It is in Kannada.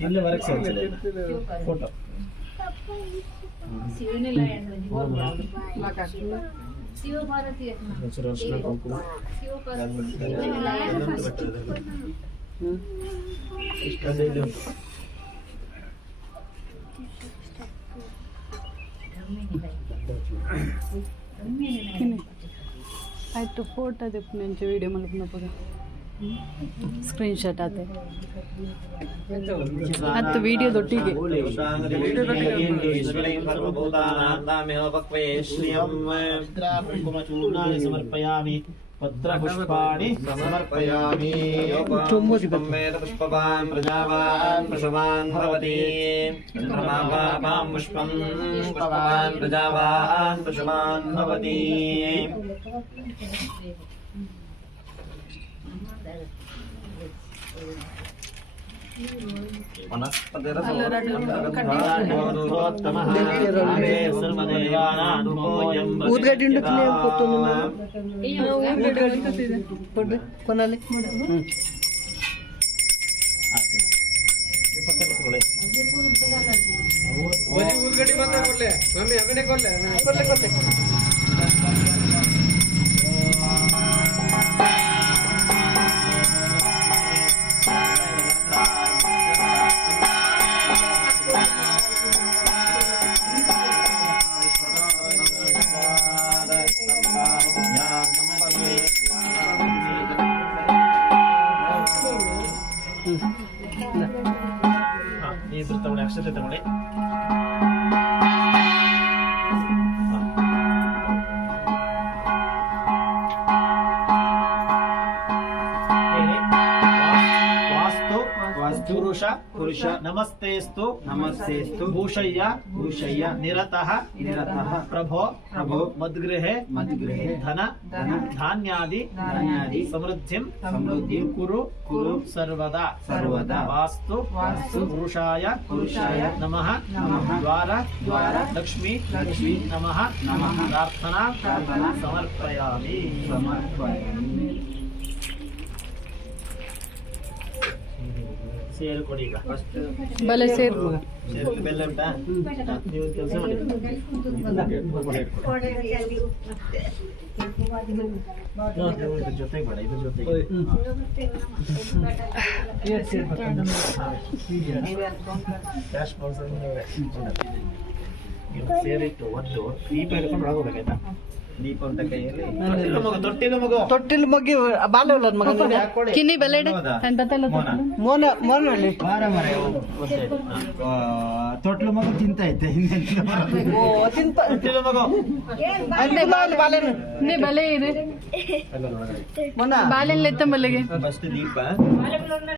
ಇಲ್ಲಿವರೆಗೆ ಸೇರಿಸಿದೆ ಫೋಟೋ ಶಿವಭಾರತಿ ಅರಿಶಿನ ಕುಂಕುಮ ಇಷ್ಟೊಂದು ಉಂಟು. ಆಯ್ತು ಫೋಟೋ ತೆಪ್ಪು ನೆಂಚು ವಿಡಿಯೋ ಮಲ್ಪನಪ್ಪಗ ಸ್ಕ್ರೀನ್ ಶಾಟ್ ಆತೆ ಹತ್ತು ವಿಡಿಯೋದೊಟ್ಟಿಗೆ ಸಮರ್ಪಯಾಮಿ ಪತ್ರ ಪುಷ್ಪಾಣಿ ಸಮರ್ಪಯಾಮಿ ಪುಷ್ಪವಾನ್ ಪ್ರಜಾವಾನ್ ಪ್ರಸವಾನ್ ಭವತಿ ಚಂದ್ರಮಾಪಾಂ ಪುಷ್ಪಂ ಪುಷ್ಪವಾನ್ ಪ್ರಜಾವಾನ್ ಪ್ರಸವಾನ್ ಭವತಿ ಕೊನಲ್ಲಿ ತಗೊಳ್ಳಿ ಅಕ್ಷತೆ ತಗೊಳ್ಳಿ ಪುರುಷ ಪುರುಷ ನಮಸ್ತೆಸ್ತು ನಮಸ್ತೆಸ್ತು ಭೂಷಯ್ಯ ಭೂಷಯ್ಯ ನಿರತಃ ನಿರತಃ ಪ್ರಭೋ ಪ್ರಭೋ ಮದ್ಗೃಹೆ ಮದ್ಗೃಹೆ ಧನ ಧನ ಧಾನ್ಯಾದಿ ಧಾನ್ಯಾದಿ ಸಮೃದ್ಧಿಂ ಸಮೃದ್ಧಿಂ ಕುರು ಕುರು ಸರ್ವದಾ ಸರ್ವದಾ ವಾಸ್ತು ವಾಸ್ತು ಪುರುಷಾಯ ಪುರುಷಾಯ ನಮಃ ನಮಃ ದ್ವಾರ ದ್ವಾರ ಲಕ್ಷ್ಮೀ ಲಕ್ಷ್ಮೀ ನಮಃ ನಮಃ ಪ್ರಾರ್ಥನಾ ಪ್ರಾರ್ಥನಾ ಸಮರ್ಪಯಾಮಿ ಸಮರ್ಪಯಾಮಿ ಸೇರು ಕೊಡಿ ಈಗ ಬಲೆ ಸೇರು ಬೆಲ್ಲ ಉಂಟಾ ನೀವು ಕೆಲಸ ಮಾಡಿ ಜೊತೆಗೆ ಬೇಡ ಇದ್ರ ಜೊತೆಗೆ ಕ್ಯಾಶ್ ಸೇರಿಟ್ಟು ಒಂದು ದೀಪ ಹಿಡ್ಕೊಂಡು ಹೋಗ್ಬೇಕಾಯ್ತಾ ದೀಪ ಅಂತ ಕೈಯಲ್ಲಿ ತೊಟ್ಟಿಲು ಮಗಿ ಬಾಲ್ಯವಲ್ಲ ಮಗ ಕಿನ್ನಿ ಬೆಲೆ ಮೋನ ಮೋನಲ್ಲಿ ತೊಟ್ಲು ಮಗು ತಿಂತ ಐತೆ ತೊಟ್ಟಿಲು ಮಗು ನೀ ಬಲೆ ಇದೆ ಬಾಲೆಲ್ಲ ಎತ್ತ ಮಲ್ಲಿಗೆ ಫಸ್ಟ್ ದೀಪ